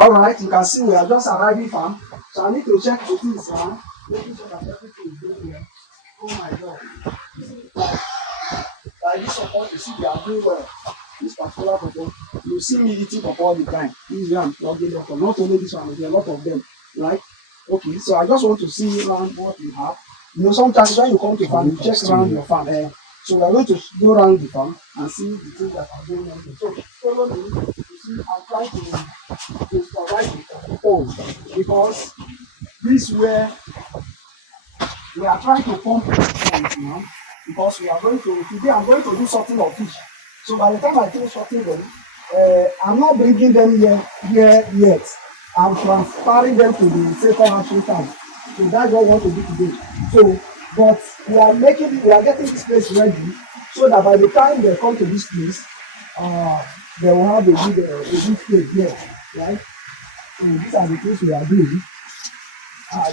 Alright, you can see we are just arriving farm. So I need to check the things now, making sure that everything is going well. Oh my god. Like this support, you see they are doing well. This particular purple, you see me eating purple all the time. This is where I'm plugging them from. Not only this one, there are a lot of them. Right? Okay, so I just want to see around what we have. You know, sometimes when you come to farm, you check around your farm. So we are going to go around the farm and see the things that are going on. So follow me. You see, I'm trying to supervise the pole because this is where we are trying to pump ponds now. Because we are going to today I'm going to do sorting of fish. So by the time I finish sorting them, I'm not bringing them here yet. I'm transferring them to the second hatchery tank. So that's what I want to do today. So, but we are getting this place ready so that by the time they come to this place, they will have a good place here, right? So these are the things we are doing.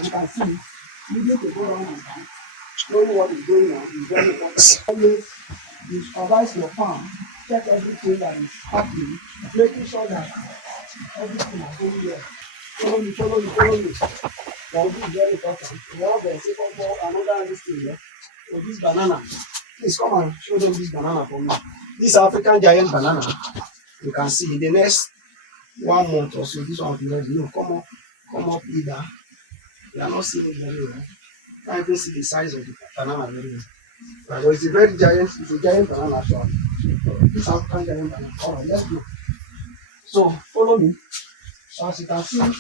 You can see, you need to go around and down. Knowing what is going on is very important. Always you supervise your farm, check everything that is happening, making sure that everything is going well. Follow me. That will be very important. We have the second ball, another listing here. So this banana, please come and show them this banana for me. This African giant banana, you can see in the next 1 month or so, this one will be ready. No, come up either. You are not seeing it very well. You can't even see the size of the banana very well. But it's a very giant, it's a giant banana actually. This African giant banana. Alright, let's go. So follow me. So as you can see,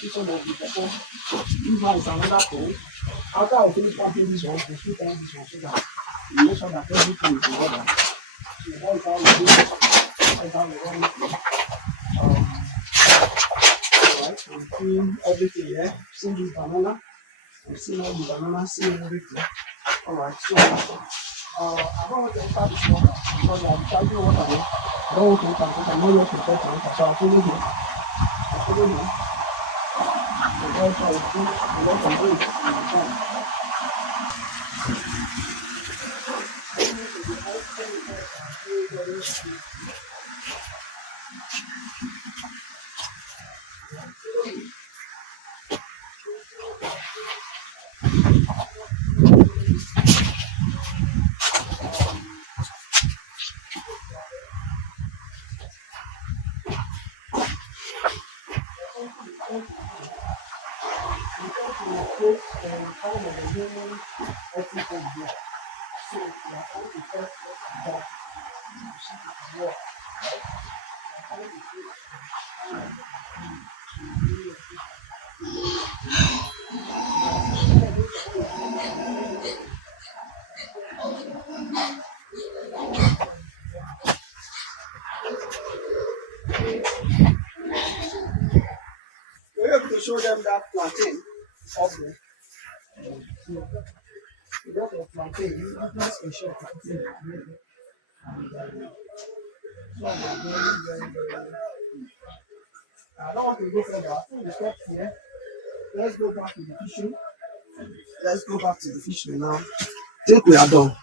this one of the pepper. This one is another pole. After I finish planting this one, we'll still plant this one so that we make sure that everything is in order. So that is how we do it. That is how we run it. Alright, I'm seeing everything here. See this banana. I'm seeing all the banana, seeing everything. Alright, so I don't want to enter this water because I'm charging water here. I don't want to enter because I'm not yet prepared to enter. So I'll follow you. So that's how I do a lot of ways in the farm. We're able to show them that plantain up there. So, we got a plantain, you just a short plantain. And so I'm very good. I don't want to go further. I think we stop here. Let's go back to the fishing. Let's go back to the fishing now. I think we are done.